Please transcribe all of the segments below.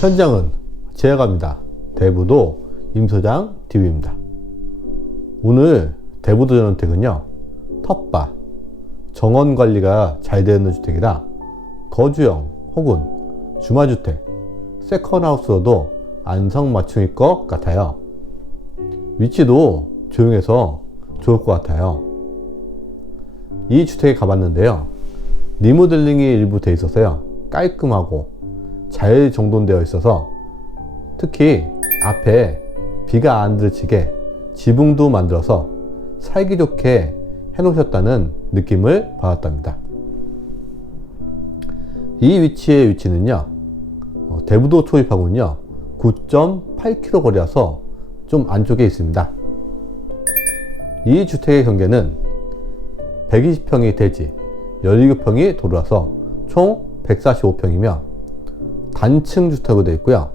현장은 제가 갑니다. 대부도 임소장 DB입니다. 오늘 대부도 전원택은요, 텃밭, 정원 관리가 잘 되는 주택이라 거주형 혹은 주마주택, 세컨하우스로도 안성맞춤일 것 같아요. 위치도 조용해서 좋을 것 같아요. 이 주택에 가봤는데요. 리모델링이 일부 돼 있어서요. 깔끔하고 잘 정돈되어 있어서 특히 앞에 비가 안 들치게 지붕도 만들어서 살기 좋게 해놓으셨다는 느낌을 받았답니다. 이 위치의 위치는요, 어, 대부도 초입하고는요, 9.8km 거리라서 좀 안쪽에 있습니다. 이 주택의 경계는 120평이 대지, 17평이 도로라서 총 145평이며 단층 주택으로 되어 있고요.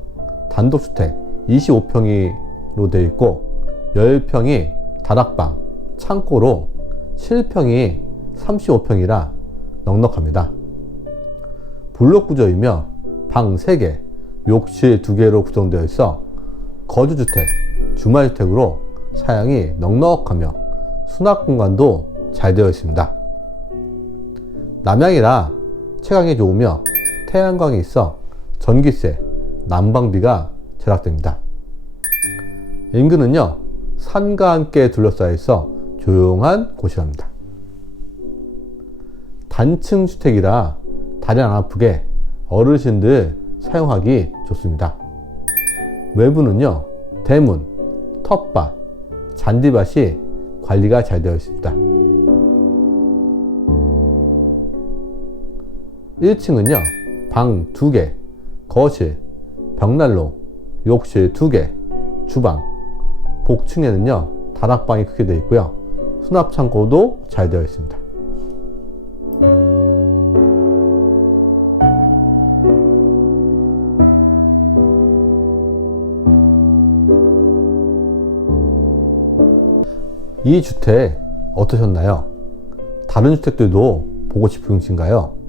단독주택 25평으로 되어 있고 10평이 다락방, 창고로 7평이 35평이라 넉넉합니다. 블록 구조이며 방 3개, 욕실 2개로 구성되어 있어 거주주택, 주말주택으로 사양이 넉넉하며 수납 공간도 잘 되어 있습니다. 남향이라 채광이 좋으며 태양광이 있어 전기세, 난방비가 절약됩니다. 인근은요, 산과 함께 둘러싸여 있어 조용한 곳이랍니다. 단층 주택이라 다리 안 아프게 어르신들 사용하기 좋습니다. 외부는요, 대문, 텃밭, 잔디밭이 관리가 잘 되어 있습니다. 1층은요, 방 2개, 거실, 벽난로, 욕실 2개, 주방, 복층에는요, 다락방이 크게 되어 있고요, 수납 창고도 잘 되어 있습니다. 이 주택 어떠셨나요? 다른 주택들도 보고 싶으신가요?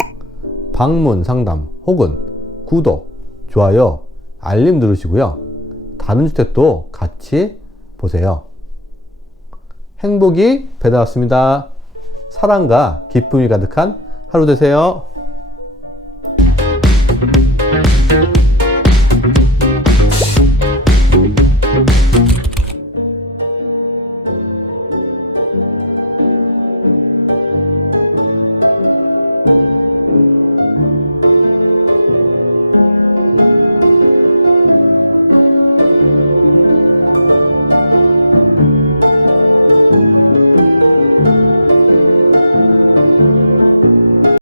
방문 상담 혹은 구독, 좋아요, 알림 누르시고요. 다른 주택도 같이 보세요. 행복이 배달 왔습니다. 사랑과 기쁨이 가득한 하루 되세요.